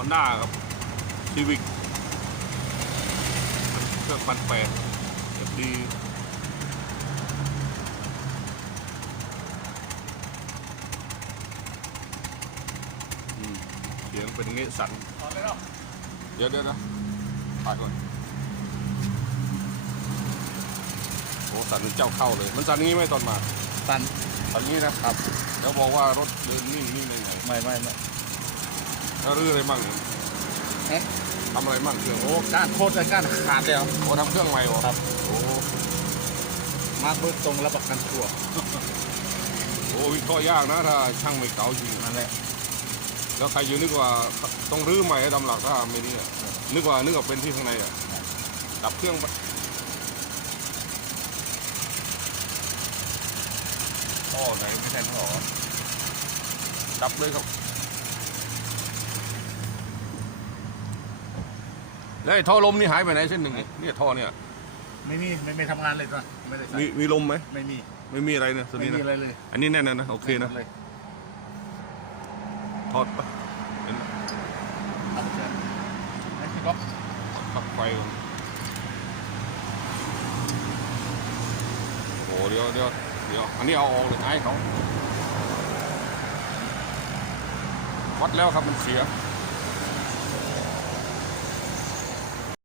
อนด้ากับซีวิกเครื่องพันแปดดีอืมเสียงเป็นอย่างงี้สั่นถอดเลยเนาะเดี๋ยวเดี๋ยวนะถ่ายก่อนโอ้สั่นเป็นเจ้าเข้าเลย มันสั่นอย่างงี้ไหมตอนมาตันสั่นอย่างงี้นะครับ แล้วบอกว่ารถเดินนิ่งนิ่งเลยไงไม่ไม่ไม่ แล้วรื้ออะไรมั่งเนี่ยเอ๊ะ ทำอะไรมั่งเครื่องโอ้ก้านโคตรเลยก้านขาดแล้วโอ้ทำเครื่องใหม่เหรอครับ โอ้มาเบิกตรงรับประกันตัวโหวิเคราะห์ยากนะถ้าช่างไม่เก๋าจริงนั่นแหละแล้วใครอยู่นึกว่าต้องรื้อใหม่ตามหลักถ้าไม่นี่อะนึกว่านึกว่าเป็นที่ข้างในอะดับเครื่องไปท่อไหนไม่ใช่ท่อวะดับเลยครับ แล้วไอ้ท่อลมนี่หายไปไหนเส้นหนึ่งเนี่ยเนี่ยท่อเนี่ย ไม่มีไม่ไม่ทำงานเลยนะไม่ได้ใส่มีมีลมไหมไม่มีไม่มีอะไรเนี่ยตัวไม่นี้มีนะอะไรเลยอันนี้แน่นอนนะโอเคนะเลยถอดปะเห็นไหมครับเชิญไม่ใช่ก๊อกปลั๊กไฟก่อนโอ้เดี๋ยวเดี๋ยวเดี๋ยวอันนี้เอาออกเลยให้เขาวัดแล้วครับมันเสีย